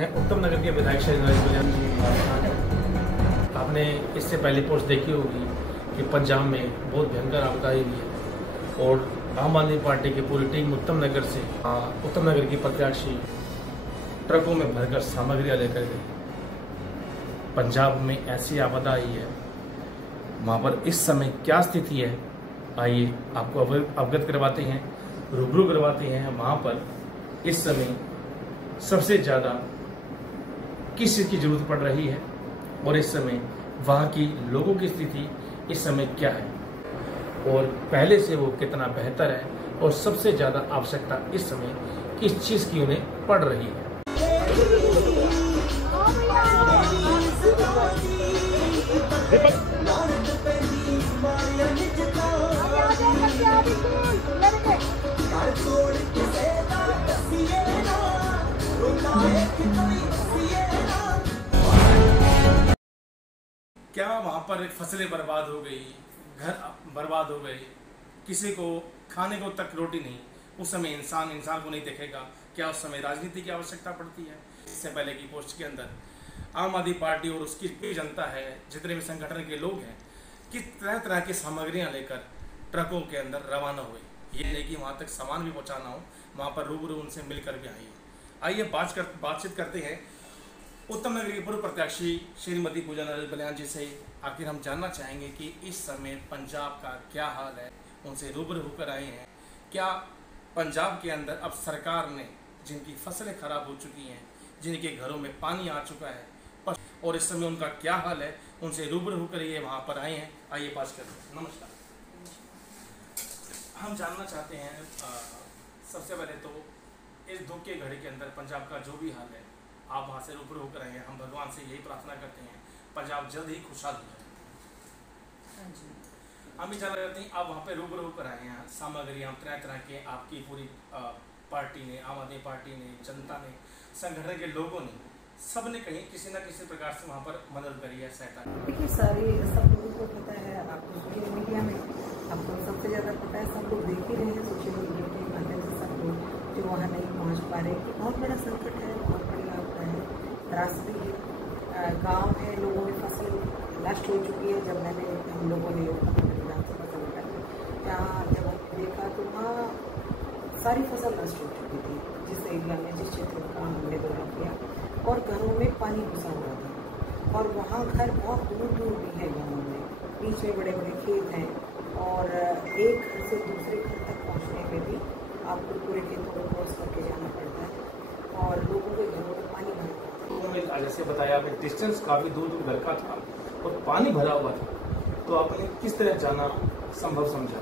हैं उत्तम नगर के विधायक श्री नरेश बलियान जी। आपने इससे पहले पोस्ट देखी होगी कि पंजाब में बहुत भयंकर आपदा आई हुई है और आम आदमी पार्टी की पूरी टीम उत्तम नगर से उत्तम नगर की प्रत्याशी ट्रकों में भरकर सामग्रियां लेकर गई। पंजाब में ऐसी आपदा आई है, वहाँ पर इस समय क्या स्थिति है, आइए आपको अवगत करवाते हैं, रूबरू करवाते हैं। वहाँ पर इस समय सबसे ज़्यादा किस चीज़ की जरूरत पड़ रही है और इस समय वहाँ की लोगों की स्थिति इस समय क्या है और पहले से वो कितना बेहतर है और सबसे ज़्यादा आवश्यकता इस समय किस चीज़ की उन्हें पड़ रही है। क्या वहाँ पर फसलें बर्बाद हो गई, घर बर्बाद हो गए, किसी को खाने को तक रोटी नहीं, उस समय इंसान को नहीं देखेगा। क्या उस समय राजनीति की आवश्यकता पड़ती है? इससे पहले की पोस्ट के अंदर आम आदमी पार्टी और उसकी जनता है, जितने भी संगठन के लोग हैं, किस तरह तरह की सामग्रियाँ लेकर ट्रकों के अंदर रवाना हुए। ये नहीं कि वहाँ तक सामान भी पहुँचाना हो, वहाँ पर रूबरू उनसे मिलकर भी आइए बातचीत करते हैं उत्तम नगर की पूर्व प्रत्याशी श्रीमती पूजा नरेश बलियान जी से। आखिर हम जानना चाहेंगे कि इस समय पंजाब का क्या हाल है, उनसे रूबरू होकर आए हैं। क्या पंजाब के अंदर अब सरकार ने जिनकी फसलें खराब हो चुकी हैं, जिनके घरों में पानी आ चुका है और इस समय उनका क्या हाल है, उनसे रूबरू होकर ये वहाँ पर आए हैं। आइए बात करते हैं। नमस्कार। हम जानना चाहते हैं सबसे पहले तो इस दुख के घड़ी के अंदर पंजाब का जो भी हाल है, आप वहाँ से रूबरू होकर आए हैं। हम भगवान से यही प्रार्थना करते हैं पंजाब जल्द ही खुशहाल हो जाए। हाँ जी। हम भी जानना चाहते हैं आप वहाँ पे रूबरू होकर आए हैं, सामग्रियाँ तरह तरह के आपकी पूरी पार्टी ने, आम आदमी पार्टी ने, जनता ने, संगठन के लोगों ने, सब ने कहीं किसी न किसी प्रकार से वहाँ पर मदद करी है, सहायता। देखिए सब लोगों को पता है, आपको सोशल मीडिया में आपको सबसे ज़्यादा पता है, सब लोग देख ही रहे हैं सोशल मीडिया के माध्यम से। सब लोग जो वहाँ नहीं पहुँच पा रहे कि बहुत बड़ा संकट है, बहुत बड़ी आपका है, त्रासदी है, गाँव है, लोगों की फसल नष्ट हो चुकी है। जब हम लोगों ने विधानसभा संगठन जहाँ जब हमने देखा तो वहाँ सारी फसल नष्ट हो चुकी थी, जिस एरिया में, जिस क्षेत्र का हमने दौरा किया, और घरों में पानी घुसा हुआ था। और वहाँ घर बहुत दूर दूर भी है, गाँव में बीच में बड़े बड़े खेत हैं और एक घर से दूसरे घर तक पहुँचने में भी आपको पूरे खेतों को क्रॉस करके जाना पड़ता है और लोगों के घरों में पानी भरा। जैसे बताया आपने, डिस्टेंस काफ़ी दूर दूर घर का था और पानी भरा हुआ था, तो आपने किस तरह जाना संभव समझा?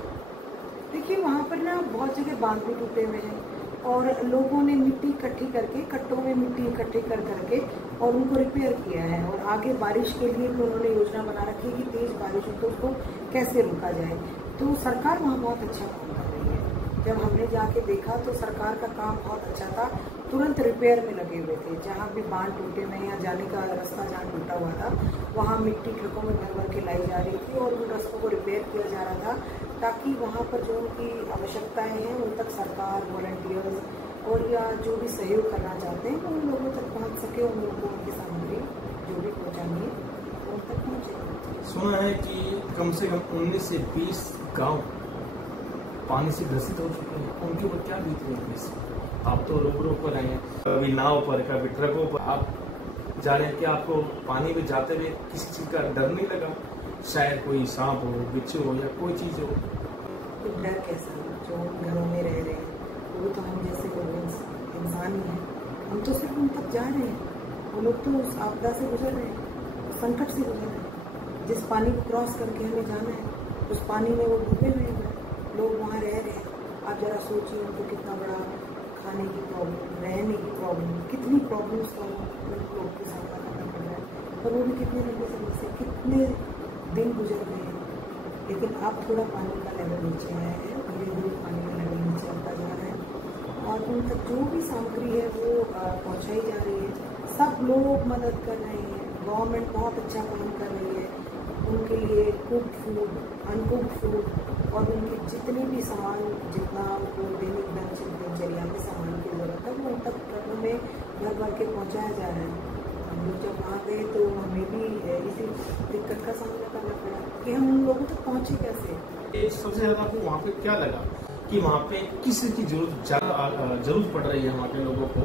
देखिए वहाँ पर ना बहुत जगह बांध भी टूटे हुए हैं और लोगों ने मिट्टी इकट्ठी करके, कट्टों में मिट्टी इकट्ठी करके और उनको रिपेयर किया है। और आगे बारिश के लिए भी उन्होंने योजना बना रखी है कि तेज बारिश हो तो उसको कैसे रोका जाए। तो सरकार वहाँ बहुत अच्छा काम कर रही है। जब हमने जाके देखा तो सरकार का काम बहुत अच्छा था, तुरंत रिपेयर में लगे हुए थे। जहाँ भी बांध टूटे हुए या जाने का रास्ता जहाँ टूटा हुआ था, वहाँ मिट्टी ट्रकों में भर भर के लाई जा रही थी और उन रास्तों को रिपेयर किया जा रहा था, ताकि वहाँ पर जो उनकी आवश्यकताएं हैं उन तक सरकार, वॉलंटियर्स और या जो भी सहयोग करना चाहते हैं वो उन लोगों तक पहुँच सके, उन लोगों को उनकी सामग्री जो भी पहुँचानी है उन तक पहुँचे। सुना है कि कम से कम 19 से 20 गाँव पानी से ग्रसित हो चुके हैं, उनके ऊपर क्या बीत रही है? आप तो रूबरू पर आए हैं, कभी नाव पर, कभी ट्रकों पर आप जा रहे हैं। कि आपको पानी में जाते हुए किसी चीज़ का डर नहीं लगा? शायद कोई सांप हो, बिच्छू हो या कोई चीज़ हो। तो डर कैसा, जो घरों में रह रहे हैं वो तो हम जैसे लोग इंसान ही हैं, हम तो सिर्फ उन तक जा रहे हैं। वो लोग तो उस आपदा से गुजर रहे हैं, उस संकट से गुजर रहे हैं। जिस पानी को क्रॉस करके हमें जाना है, उस पानी में वो डूबे हुए हैं, लोग वहाँ रह रहे हैं। आप जरा सोचिए उनको कितना बड़ा खाने की प्रॉब्लम, रहने की प्रॉब्लम, कितनी प्रॉब्लम्स का लोगों को सामना करना पड़ रहा है। और वो भी कितने लंबे समय से, कितने दिन गुजर गए हैं। लेकिन अब थोड़ा पानी का लेवल नीचे आया है, धीरे धीरे पानी का लेवल नीचे आता जा रहा है और उन तक जो भी सामग्री है वो पहुँचाई जा रही है। सब लोग मदद कर रहे हैं, गवर्नमेंट बहुत अच्छा काम कर रही है उनके लिए। कुक्ड फूड, अनकुक्ड फूड और उनके जितने भी सामान, जितना उनको दैनिक दिनचर्या में सामान की जरूरत है वो उन तक ट्रकों में भर भर के पहुँचाया जा रहा है। हम लोग जब वहाँ गए तो हमें भी इसी दिक्कत का सामना करना पड़ा कि हम उन लोगों तक पहुँचे कैसे। सबसे ज़्यादा आपको वहाँ पे क्या लगा कि वहाँ पे किस की जरूरत पड़ रही है वहाँ के लोगों को,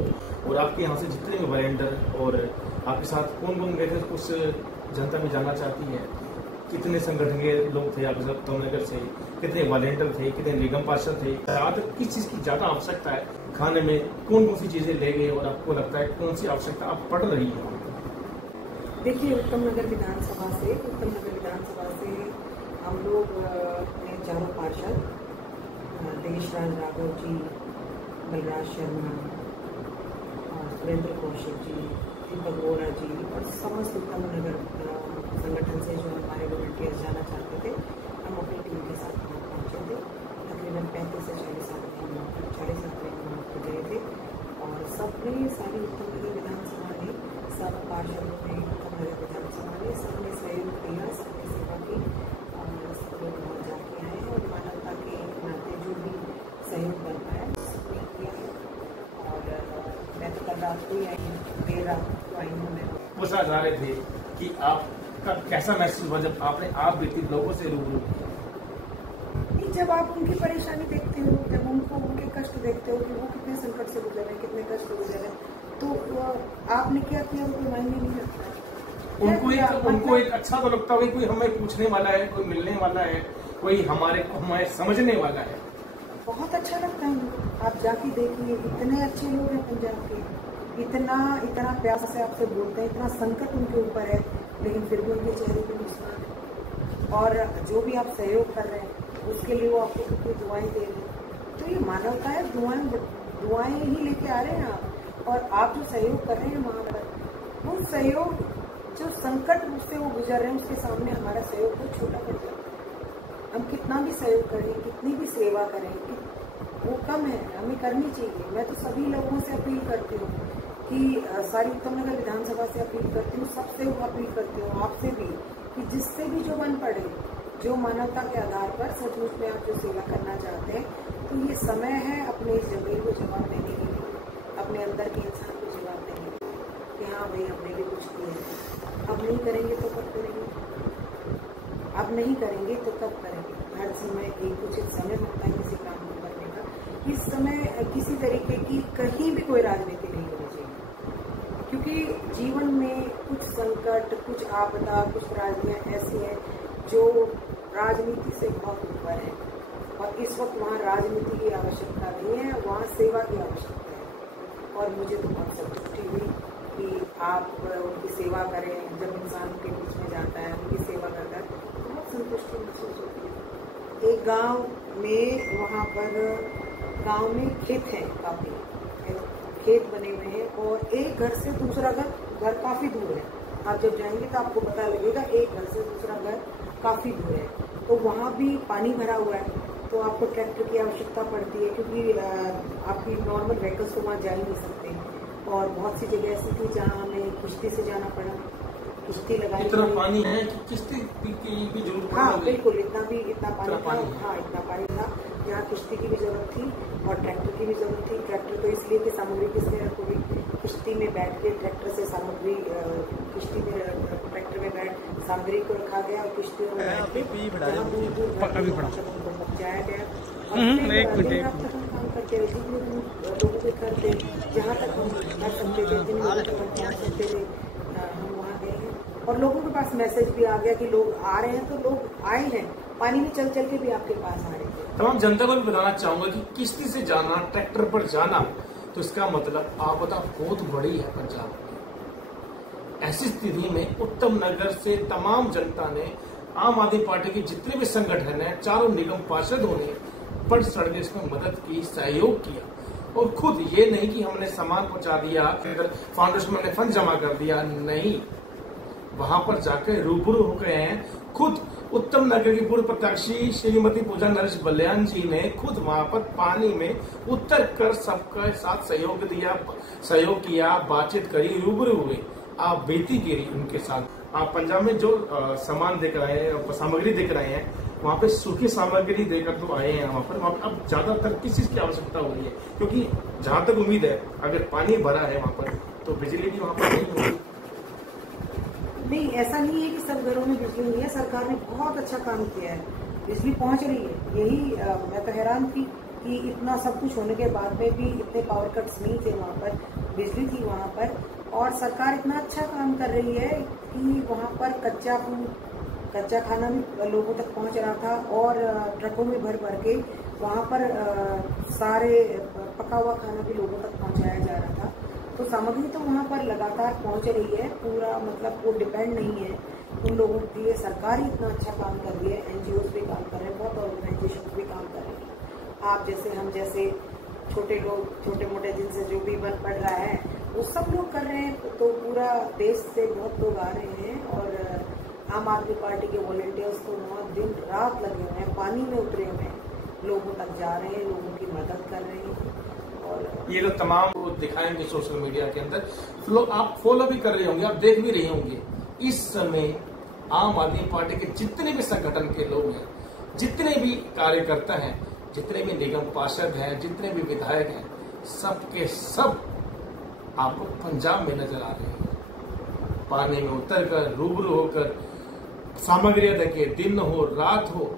और आपके यहाँ से जितने भी वॉलंटियर और आपके साथ कौन कौन गए थे उस जनता में जानना चाहती है? कितने संगठन के लोग थे आपके साथ उत्तमनगर से, कितने वॉलंटियर थे, कितने निगम पार्षद थे, किस चीज़ की ज़्यादा आवश्यकता है खाने में, कौन कौन सी चीज़ें ले गए और आपको लगता है कौन सी आवश्यकता आप पड़ रही है? देखिए, उत्तमनगर विधानसभा से हम लोग अपने चारों पार्षद देशराज राघव जी, बलराज शर्मा, सुरेंद्र कौशिक जी, दीपक वोरा जी और समस्त उत्तमनगर संगठन से जो हमारे वॉलंटियर्स जाना चाहते थे, हम अपनी टीम के साथ वहाँ पहुँचे थे। तकरीबन 35 से 40 आदमी हम वहाँ पर गए थे और सबने, सारी उत्तमनगर विधानसभा ने, सब पार्षदों ने, उत्तमनगर विधानसभा ने सबने सहयोग दिया, सबने सेवा की और सब लोग वहाँ जाके आए हैं और मानवता के नाते जो भी सहयोग कर पाया सबने किया है। और मैं तो कल रात को ही आई हूँ, देर रात को आई हूँ मैं। पूछना चाह रहे थे कि आपका कैसा महसूस हुआ जब आपने आप बीती लोगों से रूबरू? जब आप उनकी परेशानी देखते हो, जब उनके कष्ट देखते हो कि वो कितने संकट से गुजर रहे हैं, कितने कष्ट से गुजर रहे हैं, तो आपने क्या किया वो मायने नहीं रखता। उनको एक अच्छा तो लगता है, कोई हमें पूछने वाला है, कोई मिलने वाला है, कोई हमें समझने वाला है। बहुत अच्छा लगता है। आप जाके देखिए, इतने अच्छे लोग हैं पंजाब के, इतना प्यार से आपसे बोलते हैं, इतना संकट उनके ऊपर है, लेकिन फिर भी उनके चेहरे पे मुस्कान है। और जो भी आप सहयोग कर रहे हैं उसके लिए वो आपको कितनी दुआएं दे रहे हैं। तो ये मानवता है, दुआएं ही लेके आ रहे हैं आप। और आप जो सहयोग कर रहे हैं वहाँ पर, वो सहयोग, जो संकट उससे वो गुजर रहे हैं, उसके सामने हमारा सहयोग बहुत छोटा पड़ जाता है। हम कितना भी सहयोग करें, कितनी भी सेवा करें, वो कम है, हमें करनी चाहिए। मैं तो सभी लोगों से अपील करती हूँ कि सारी उत्तमनगर विधानसभा से अपील करती हूँ, सबसे अपील करती हूँ, आपसे भी, कि जिससे भी जो बन पड़े, जो मानवता के आधार पर सचमुच में आप जो सेवा करना चाहते हैं, तो ये समय है अपने इस जमीन को जवाब देने के लिए, अपने अंदर के इंसान को जवाब देने के लिए कि हाँ भाई, हमने भी कुछ किया है। अब नहीं करेंगे तो कब करेंगे? अब नहीं करेंगे तो कब करेंगे? हर समय एक उचित समय होता है किसी काम को करने का। इस समय किसी तरीके की कहीं भी कोई राजनीति नहीं होनी चाहिए, क्योंकि जीवन में कुछ संकट, कुछ आपदा, कुछ त्रासदियाँ ऐसी हैं जो राजनीति से बहुत ऊपर है। और इस वक्त वहाँ राजनीति की आवश्यकता नहीं है, वहाँ सेवा की आवश्यकता है। और मुझे तो बहुत संतुष्टि हुई कि आप उनकी सेवा करें। जब इंसान के बीच में जाता है, उनकी सेवा करता है, तो बहुत संतुष्टि महसूस होती है। एक गांव में, वहाँ पर गांव में खेत हैं, काफ़ी खेत बने हुए हैं और एक घर से दूसरा घर काफ़ी दूर है। आप जब जाएंगे तो आपको पता लगेगा, एक घर से दूसरा घर काफ़ी दूर है। तो वहाँ भी पानी भरा हुआ है, तो आपको ट्रैक्टर की आवश्यकता पड़ती है, क्योंकि आपकी नॉर्मल व्हीकल्स तो वहाँ जा ही नहीं सकते। और बहुत सी जगह ऐसी थी जहाँ हमें किश्ती से जाना पड़ा, किश्ती लगाई। इतना पानी है कि किश्ती की भी जरूरत? हाँ बिल्कुल, इतना पानी था। हाँ, इतना पानी था जहाँ किश्ती की भी जरूरत थी और ट्रैक्टर की भी जरूरत थी। ट्रैक्टर तो इसलिए कि सामग्री किसने रखोगी, किश्ती में बैठ के ट्रैक्टर से सामग्री, किश्ती में ट्रैक्टर में बैठ सामग्री को रखा गया और किश्ती में बैठ के जहाँ दूर दूर पहुँचाया गया। काम करते रहे, जितने लोगों के घर थे, जहाँ तक हम कर सकते थे, जिन लोगों तक हम पहुँच सकते थे, हम वहाँ गए हैं। और लोगों के पास मैसेज भी आ गया कि लोग आ रहे हैं, तो लोग आए हैं, पानी में चल चल के भी आपके पास आ रहे हैं। तमाम जनता को भी बताना चाहूंगा कि किश्ती से जाना, ट्रैक्टर पर जाना, तो इसका मतलब आपदा बहुत बड़ी है पंजाब में। ऐसी स्थिति में उत्तमनगर से तमाम जनता ने, आम आदमी पार्टी के जितने भी संगठन है, चारों निगम पार्षदों ने बढ़ चढ़ के इसमें मदद की, सहयोग किया। और खुद ये नहीं कि हमने सामान पहुंचा दिया, फाउंडेशन में फंड जमा कर दिया, नहीं, वहां पर जाकर रूबरू हो गए हैं। खुद उत्तमनगर की पूर्व प्रत्याशी श्रीमती पूजा नरेश बल्यान जी ने खुद वहां पर पानी में उतर कर सबके साथ सहयोग किया, बातचीत करी, रूबरू हुए, आप बेटी गिरी उनके साथ। आप पंजाब में जो सामान देकर आए हैं, सामग्री देकर आए हैं, वहाँ पे सूखी सामग्री देकर तो आए हैं। वहाँ पर अब ज्यादातर किस चीज की आवश्यकता हो रही है, क्योंकि जहां तक उम्मीद है, अगर पानी भरा है वहाँ पर तो बिजली भी वहाँ पर नहीं होगी। नहीं, ऐसा नहीं है कि सब घरों में बिजली नहीं है। सरकार ने बहुत अच्छा काम किया है, बिजली पहुंच रही है। यही मैं तो हैरान थी कि इतना सब कुछ होने के बाद में भी इतने पावर कट्स नहीं थे वहाँ पर, बिजली थी वहाँ पर। और सरकार इतना अच्छा काम कर रही है कि वहाँ पर कच्चा खाना भी लोगों तक पहुँच रहा था और ट्रकों में भर भर के वहाँ पर सारे पका हुआ खाना भी लोगों तक पहुँचाया जा रहा था। तो सामग्री तो वहाँ पर लगातार पहुँच रही है, पूरा मतलब वो डिपेंड नहीं है उन लोगों के लिए। सरकार ही इतना अच्छा काम कर रही है, NGOs भी काम कर रहे हैं, बहुत ऑर्गेनाइजेशन भी काम कर रहे हैं। आप जैसे, हम जैसे छोटे लोग, छोटे मोटे जिनसे जो भी बन पड़ रहा है वो सब लोग कर रहे हैं। तो पूरा देश से बहुत लोग आ रहे हैं और आम आदमी पार्टी के वॉलंटियर्स तो वहाँ दिन रात लगे हुए हैं, पानी में उतरे हुए हैं, लोगों तक जा रहे हैं, लोगों की मदद कर रहे हैं। और ये तो तमाम वो दिखाएंगे सोशल मीडिया के अंदर, आप फॉलो भी कर रहे होंगे, आप देख भी रहे होंगे। इस समय आम आदमी पार्टी के जितने भी संगठन के लोग हैं, जितने भी कार्यकर्ता हैं, जितने भी निगम पार्षद हैं, जितने भी विधायक हैं, सब के सब आपको पंजाब में नजर आ रहे हैं, पानी में उतरकर रूबरू होकर सामग्रियां देखे, दिन हो रात हो।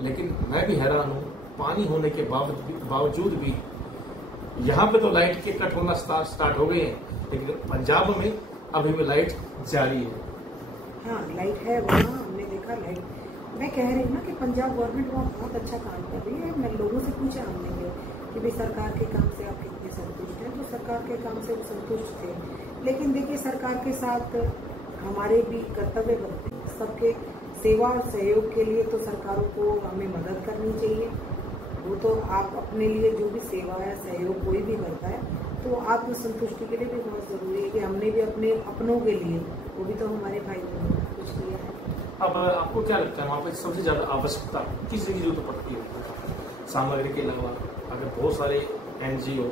लेकिन मैं भी हैरान हूं, पानी होने के बावजूद भी यहाँ पे तो लाइट के कट होना स्टार्ट हो गए हैं, लेकिन पंजाब में अभी भी लाइट जारी है। हाँ, लाइट है वहाँ, हमने देखा लाइट। मैं कह रही हूँ ना कि पंजाब गवर्नमेंट वहाँ बहुत अच्छा काम कर रही है। मैं लोगों से पूछा हमने कि भाई सरकार के काम से आप कितने संतुष्ट हैं, तो सरकार के काम से वो संतुष्ट थे। लेकिन देखिए, सरकार के साथ हमारे भी कर्तव्य बनते हैं। सबके सेवा और सहयोग के लिए तो सरकारों को हमें मदद करनी चाहिए। वो तो आप अपने लिए जो भी सेवा या सहयोग कोई भी करता है, तो आत्मसंतुष्टि के लिए भी बहुत ज़रूरी है कि हमने भी अपने अपनों के लिए, वो भी तो हमारे भाई बहनों कुछ किया है। अब आपको क्या लगता है वहाँ पे सबसे ज़्यादा आवश्यकता किस चीज़ की जरूरत पड़ती है? सामग्री के अलावा अगर बहुत सारे NGO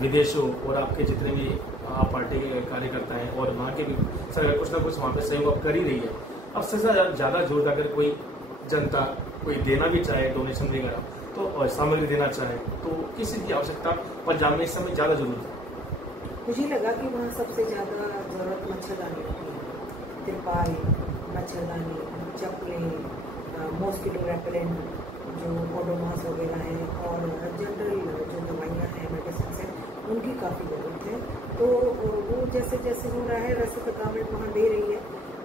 विदेशों और आपके जितने भी आप पार्टी के कार्यकर्ता हैं और वहाँ के भी सरकार कुछ ना कुछ वहाँ पे सहयोग कर ही रही है। अब सबसे ज़्यादा जोर अगर कोई जनता कोई देना भी चाहे, डोनेशन वगैरह, तो सामग्री देना चाहे, तो किस चीज़ की आवश्यकता पंजाब में इस समय ज़्यादा जरूरत है? मुझे लगा कि वहाँ सबसे ज़्यादा ज़रूरत मच्छरदानी होती है, तिरपाल, मच्छरदानी, चप्पलें, मॉस्किटो रेपेलेंट जो ओडोमॉस वगैरह हैं, और जनरल जो दवाइयाँ हैं, मेडिसिन हैं, उनकी काफ़ी ज़रूरत है। तो वो जैसे जैसे हो रहा है वैसे तो गवर्नमेंट वहाँ दे रही है,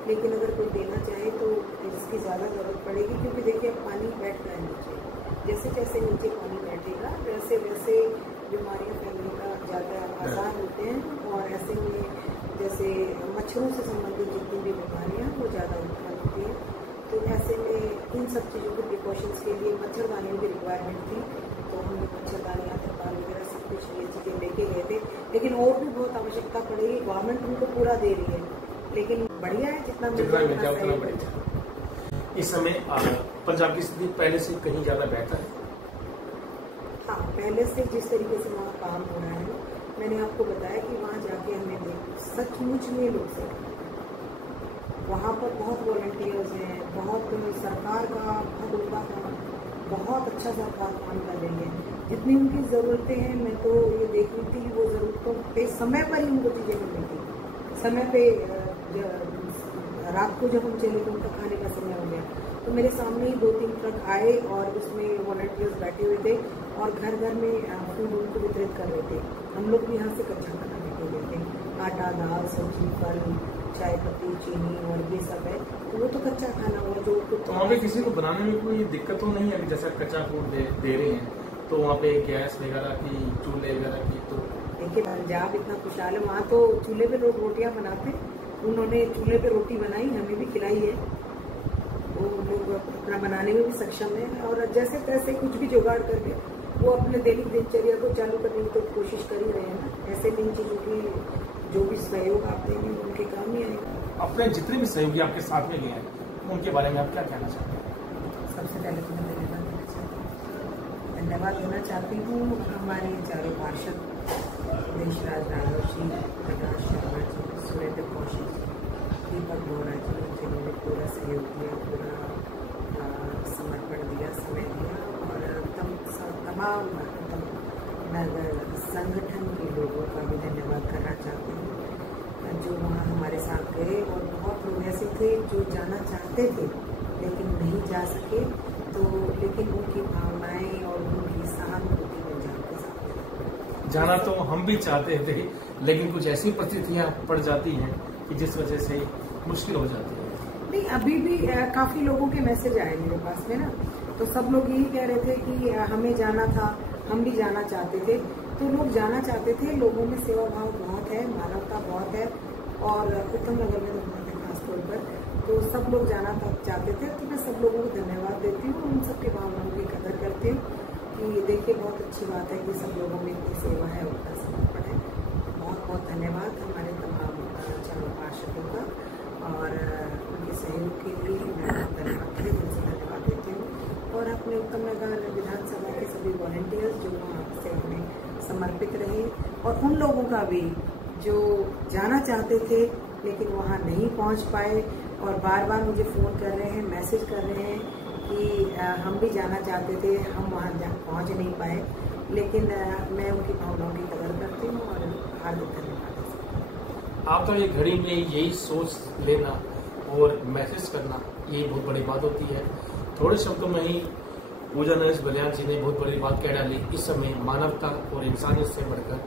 लेकिन अगर कोई देना चाहे तो इसकी ज़्यादा ज़रूरत पड़ेगी, क्योंकि देखिए अब पानी बैठ रहा है नीचे। जैसे जैसे नीचे पानी बैठेगा वैसे वैसे बीमारियाँ फैलने का ज़्यादा आसार होते हैं, और ऐसे में जैसे मच्छरों से संबंधित जितनी भी बीमारियाँ वो ज़्यादा उत्पन्न होती हैं। तो ऐसे में इन सब चीज़ों के प्रिकॉशंस के लिए मच्छरदानी की रिक्वायरमेंट थी, तो हम लोग मच्छरदानी, तिरपाल वगैरह सब कुछ ये चीज़ें लेके गए थे। लेकिन और भी बहुत आवश्यकता पड़ेगी, गवर्नमेंट उनको पूरा दे रही है, लेकिन बढ़िया है जितना बढ़िया। इस समय पंजाब की स्थिति पहले से कहीं ज़्यादा बेहतर है। हाँ, पहले से जिस तरीके से वहाँ काम हो रहा है, मैंने आपको बताया कि वहाँ जाके हमने देखा सचमुच में लोग से वहाँ पर बहुत वॉलंटियर्स हैं, बहुत सरकार का बहुत उनका काम, बहुत अच्छा सरकार काम कर रही है। जितनी उनकी ज़रूरतें हैं, मैं तो ये देख रही थी कि वो ज़रूरतों पे समय पर ही उनको चीज़ें मिल रही थी। समय पे रात को जब हम चले तो उनका खाने का समय हो गया, तो मेरे सामने ही 2-3 ट्रक आए और उसमें वॉलंटियर्स बैठे हुए थे और घर घर में फूड उनको वितरित कर रहे थे। हम लोग भी यहाँ से कच्चा खाना लेके गए थे, आटा, दाल, सब्जी, फल, चाय पत्ती, चीनी और ये सब है, तो वो तो कच्चा खाना हुआ जो तो वहाँ पे किसी को बनाने में कोई दिक्कत तो नहीं है कि जैसा कच्चा फूड दे रहे हैं, तो वहाँ पे गैस वगैरह की, चूल्हे वगैरह की? तो देखिए, पंजाब इतना खुशहाल है, वहाँ तो चूल्हे पे लोग रोटियाँ बनाते, उन्होंने चूल्हे पे रोटी बनाई, हमें भी खिलाई है। वो लोग अपना बनाने में भी सक्षम है, और जैसे तैसे कुछ भी जुगाड़ करके वो अपने दैनिक दिनचर्या को चालू करने की तो कोशिश कर ही रहे हैं ना। ऐसे इन चीज़ों की जो भी सहयोग आप देंगे उनके काम ही आएगा। अपने जितने भी सहयोगी आपके साथ में गए हैं, उनके बारे में आप क्या कहना चाहते हैं? सबसे पहले तो मैं धन्यवाद देना चाहती हूँ हमारे चारों पार्षद देशराज राघव जी, प्रकाश शर्मा जी, सुरेंद्र कौशिक जी, दीपक बोरा जी, जिन्होंने पूरा सहयोग दिया, पूरा समर्पण दिया, समय दिया, और तमाम नगर संगठन के लोगों का भी धन्यवाद करना चाहती हूँ। गए और बहुत लोग ऐसे थे जो जाना चाहते थे लेकिन नहीं जा सके, तो लेकिन उनकी भावनाएं और उनकी सहानुभूति में जाते साथ जाना तो हम भी चाहते थे, लेकिन कुछ ऐसी परिस्थितियां पड़ जाती हैं कि जिस वजह से मुश्किल हो जाती है। नहीं, अभी भी काफी लोगों के मैसेज आए मेरे पास में ना, तो सब लोग यही कह रहे थे कि हमें जाना था, हम भी जाना चाहते थे। तो लोग जाना चाहते थे, लोगों में सेवा भाव बहुत है, मानवता बहुत है, और उत्तम नगर में बहुत है खासतौर पर। तो सब लोग जाना चाहते थे, तो मैं सब लोगों को धन्यवाद देती हूँ, उन सबकी भावनाओं की कदर करती हूँ कि देखिए बहुत अच्छी बात है कि सब लोगों में इतनी सेवा है, उतना समर्पण है। बहुत बहुत धन्यवाद हमारे तमाम चारों पार्षदों का, और उनके सहयोग के लिए मैं धन्यवाद धन्यवाद देती हूँ। और अपने उत्तम नगर विधानसभा के सभी वॉलंटियर्स जो वहाँ सेवा में समर्पित रहे, और उन लोगों का भी जो जाना चाहते थे लेकिन वहाँ नहीं पहुँच पाए, और बार बार मुझे फ़ोन कर रहे हैं, मैसेज कर रहे हैं कि हम भी जाना चाहते थे, हम वहाँ पहुँच नहीं पाए, लेकिन मैं उनकी भावनाओं की कदर करती हूँ और हार्दिक धन्यवाद। आप तो ये घड़ी में यही सोच लेना और मैसेज करना, ये बहुत बड़ी बात होती है। थोड़े शब्दों में ही पूजा नरेश बलियान जी ने बहुत बड़ी बात कह डाली। इस समय मानवता और इंसानियत से बढ़कर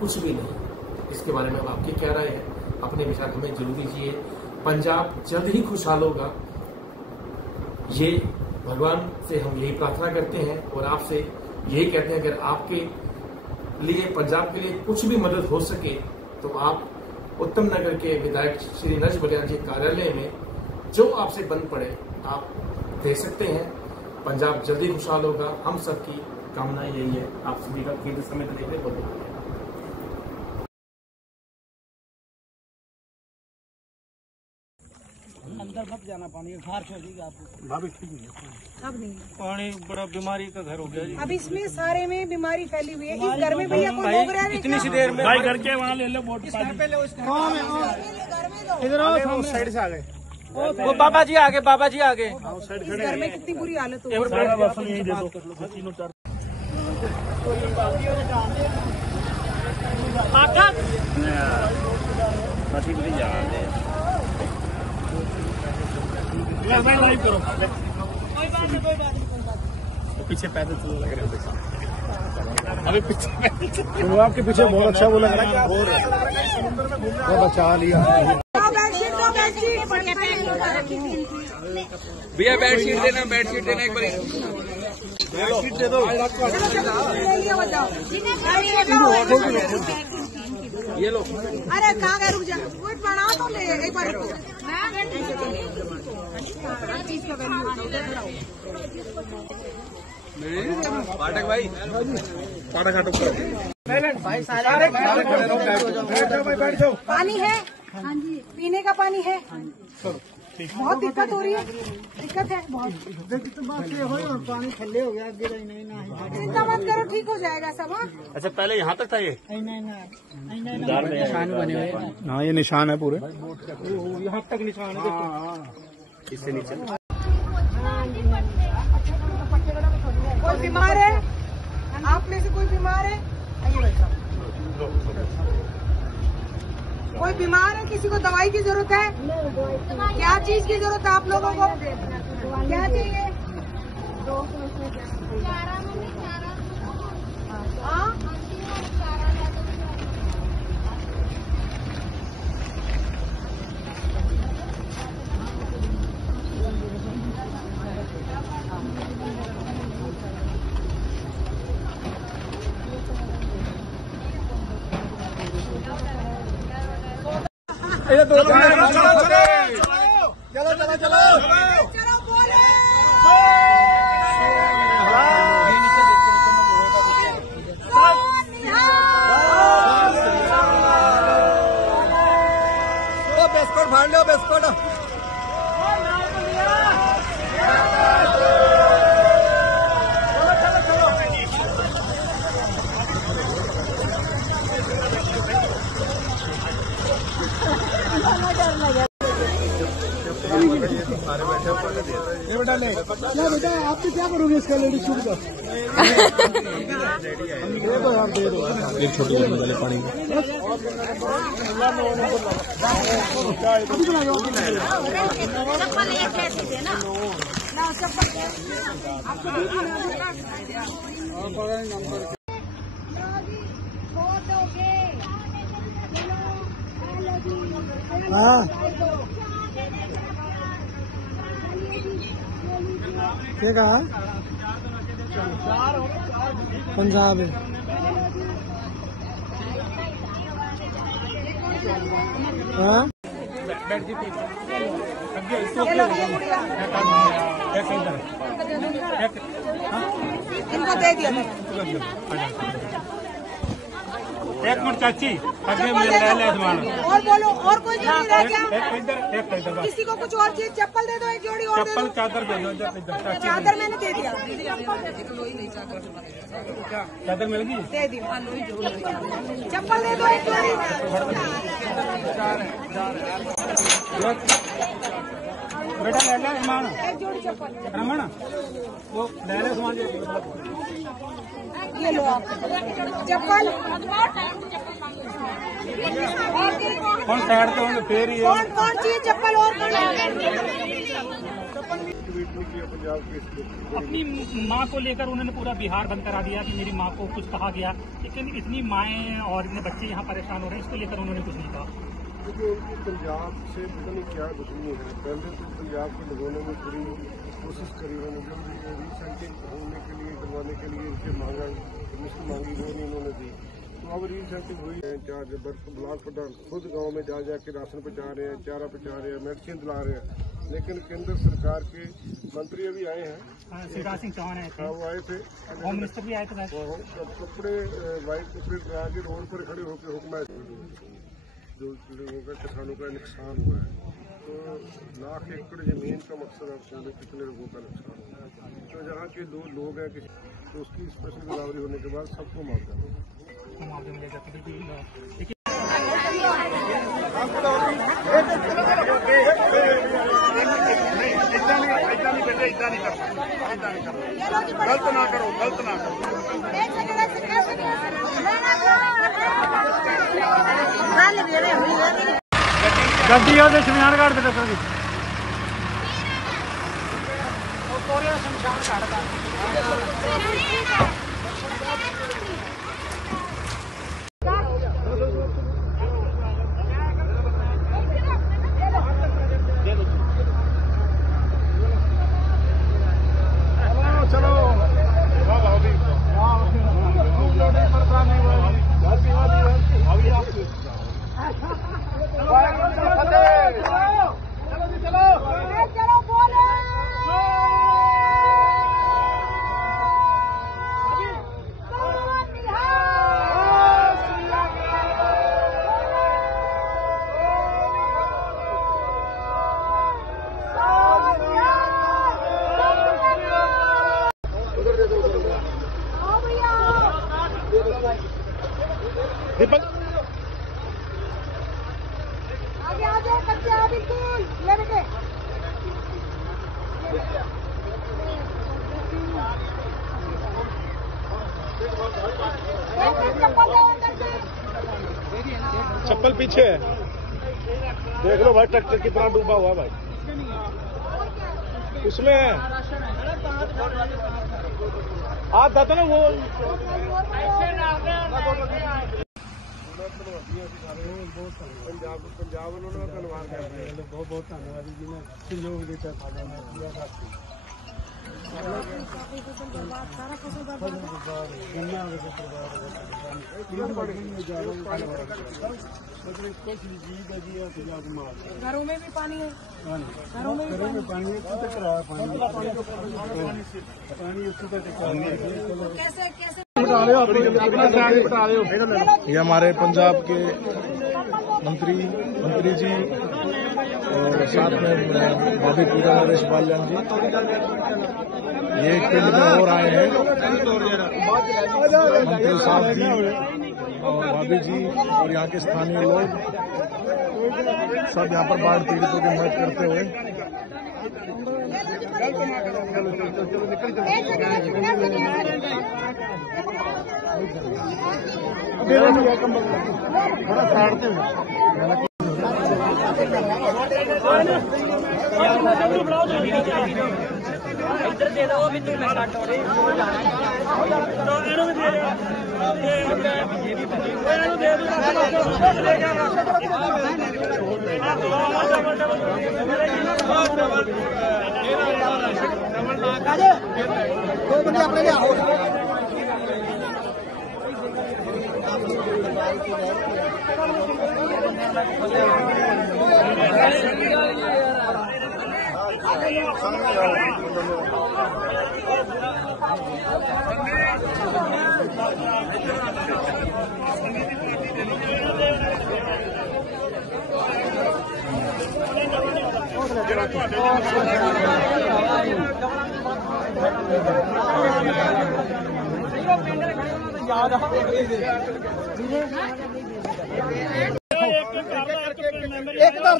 कुछ भी नहीं। इसके बारे में अब आपकी क्या राय है? अपने विचार हमें जरूर दीजिए। पंजाब जल्द ही खुशहाल होगा, ये भगवान से हम यही प्रार्थना करते हैं, और आपसे यही कहते हैं अगर आपके लिए पंजाब के लिए कुछ भी मदद हो सके तो आप उत्तम नगर के विधायक श्री नरेश बलियान जी कार्यालय में जो आपसे बन पड़े आप दे सकते हैं। पंजाब जल्दी खुशहाल होगा, हम सबकी कामना यही है। आप सभी का कीमती समय देने के लिए बहुत धन्यवाद। अंदर मत जाना, पानी बाहर छोड़िएगा आपको। भाभी ठीक है, अब नहीं, पानी बड़ा बीमारी का घर हो गया जी। अब इसमें सारे में बीमारी फैली हुई है। इस घर में भैया कोई लोग रह रहे इतनी सी देर में भाई घर के वहाँ ले लो वोट। इधर आओ, साइड से आ गए। वो बाबा जी आगे, बाबा जी आगे। इस घर में कितनी बुरी हालत हो गई। लाइव करो, कोई बात नहीं, कोई बात नहीं। पीछे पैदल चलो लग रहे हो। अभी पीछे वो आपके पीछे बहुत अच्छा वो लग रहा है, वो बचा लिया। भैया बेडशीट देना, बेडशीट देना एक बार। बेडशीट दे दो। ये लो। अरे कहाँ गए, रुक जा, वेट बना तो ले एक बार। पाठक भाई, पाठक हटो। पानी है? हाँ जी, पीने का पानी है? बहुत दिक्कत हो रही है, दिक्कत है बहुत। पानी ठंडे हो गया, चिंता मत करो, ठीक हो जाएगा सब। हाँ, अच्छा पहले यहाँ तक था ये निशान बने हुए हैं। हाँ ये निशान है पूरे, यहाँ तक निशान है। इससे नीचे कोई बीमार है? आप में से कोई बीमार है? आइए बैठो। कोई बीमार है? किसी को दवाई की जरूरत है? क्या चीज की जरूरत है आप लोगों को? क्या चाहिए? हाँ? चलो बोले। बिस्कुट फाड़ लो, बिस्कुट। सारे बैठे बेटा ले क्या बेटा आपसे क्या करोगे इसका लेडीज शूट का दे दो यार दे दो एक छोटी बच्ची वाले पानी हाँ ये कहा पंजाब है हाँ इनको दे दिया एक मिनट चाची आगे ले ले सामान और बोलो और कोई नहीं रह गया इधर किसी को कुछ और चीज चप्पल दे दो एक जोड़ी और चप्पल चादर दे दो चादर मैंने दे दिया चादर मिल गई दे दी चप्पल दे दो एक जोड़ी बेटा ले ले सामान एक जोड़ी चप्पल रमन वो ले ले सामान ये लो आप चप्पल कौन साइड तो फिर ही कौन कौन चाहिए चप्पल और कौन अपनी माँ को लेकर उन्होंने पूरा बिहार बंद करा दिया कि मेरी माँ को कुछ कहा गया, लेकिन इतनी माएँ और इतने बच्चे यहाँ परेशान हो रहे हैं, इसको लेकर उन्होंने कुछ नहीं कहा। क्योंकि उनकी पंजाब से पता नहीं क्या दुश्मनी है। पहले तो पंजाब के लोगों ने पूरी कोशिश करी, उन्होंने जब रीसेंटिंग होने के लिए करवाने के लिए इनसे मांगा, मुझसे मांगी, वो नहीं उन्होंने दी। तो अब रीसेंटिंग हुई है। चार ब्लॉक प्रधान खुद गांव में जा जाके राशन पहुँचा रहे हैं, चारा पहुँचा रहे हैं, मेडिसिन दिला रहे हैं। लेकिन केंद्र सरकार के मंत्री अभी आए हैं, शिवराज सिंह चौहान आए थे, वो आए थे, होम मिनिस्टर भी आए थे। कपड़े वाइट कपड़े लगा के रोड पर खड़े होकर हुक्म जो लोगों का किसानों का नुकसान हुआ है। तो लाख एकड़ जमीन का मकसद आप सोने कितने लोगों का नुकसान हुआ है। तो जहाँ के दो लोग हैं तो उसकी स्पेशल गिलावरी होने के बाद सबको मुआवजा मिलेगा। गलत ना करो, गलत ना करो। गड्डी और शमशान घाट पे दसो जी दीपक आगे आ जाओ बच्चे, आ बिल्कुल ले बेटे। चप्पल पीछे है, देख लो भाई ट्रैक्टर कितना डूबा हुआ है भाई, उसमें आप दाता ना वो पंजाब उन्होंने धन्यवाद करते हैं, बहुत बहुत धन्यवाद जी ने सहयोग देता घरों में भी पानी है, घरों में पानी कैसे कैसे ये हमारे पंजाब के मंत्री जी और साथ में भाभी पूजा नरेश बाल्यान जी, ये एक पिंड में और आए हैं। मंत्री साहब जी और भाभी जी और यहाँ के स्थानीय लोग सब यहाँ पर बाढ़ पीड़ितों की मदद करते हुए थोड़ा साइड पे इधर दे दो भी तू मैं काट हो रही दो बंदे अपने लिए आओ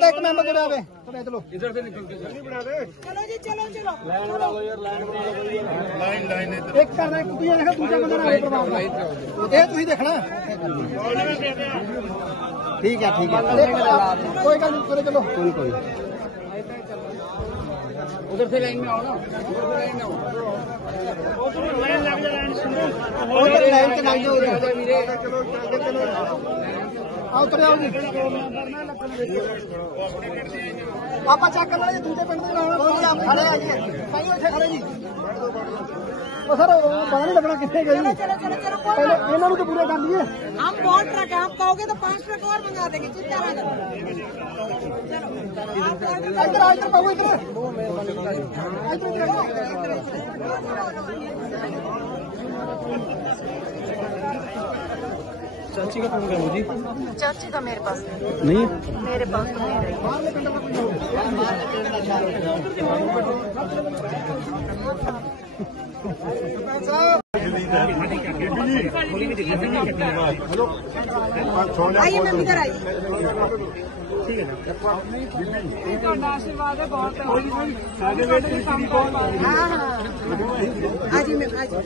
एक मेंबर जुड़ा हुए चलो इधर से निकल के चलो जी चलो चलो लाइन एक करना एक दूसरा देखा दूसरा बंदा ना ये तुम देखना ठीक है कोई गल नहीं चलो कोई उधर से लाइन में आओ ना लाइन के लग जाओ आओ तो आओ आप चेक कर लो दूसरे पिंड आप खड़े आ जी भाई उसे खड़े जी तो सर पता नहीं लगना कितने गई पहले इन्होंने तो पूरे कर लिए हम बहुत ट्रक है, आप कहोगे तो 5 ट्रक और मंगा देंगे, चिंता ना करो। इधर पाओ इधर चाची का फोन करो जी चाची का मेरे पास नहीं मेरे पास नहीं रही। आइए मैम इधर आइए। ठीक है ना आशीर्वाद है बहुत हाँ हाँ हाँ जी मैम हाँ जी।